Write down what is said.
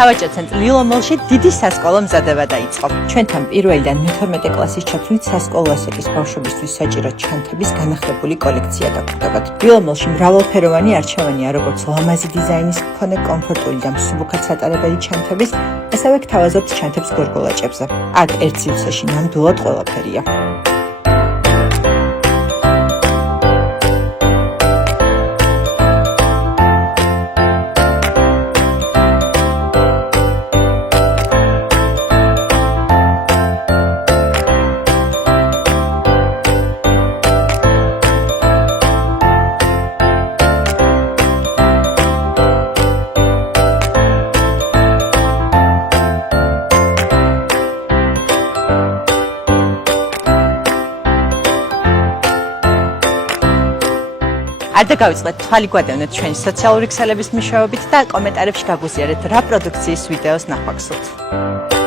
სავაჭრო ცენტრ ლილომოლში დიდი სასკოლო მზადება დაიწყო. ჩვენთან პირველიდან მე-12 კლასის ჩათვლით სასკოლო ასაკის ბავშვებისთვის საჭირო ჩანთების განახლებული კოლექცია დაგვხვდებათ. ლილომოლში მრავალფეროვანი არჩევანია, როგორც ლამაზი დიზაინის მქონე კომფორტული და მსუბუქად სატარებელი ჩანთების, ასევე გთავაზობთ ჩანთებს გორგოლაჭებზე. აქ ერთ სივრცეში ნამდვილად ყველაფერია. არ დავიწყეთ თვალი გვადევნეთ ჩვენი სოციალური ქსელების მეშვეობით და კომენტარებში გაგვიზიარეთ რა პროდუქციის ვიდეოს ნახვა გსურთ.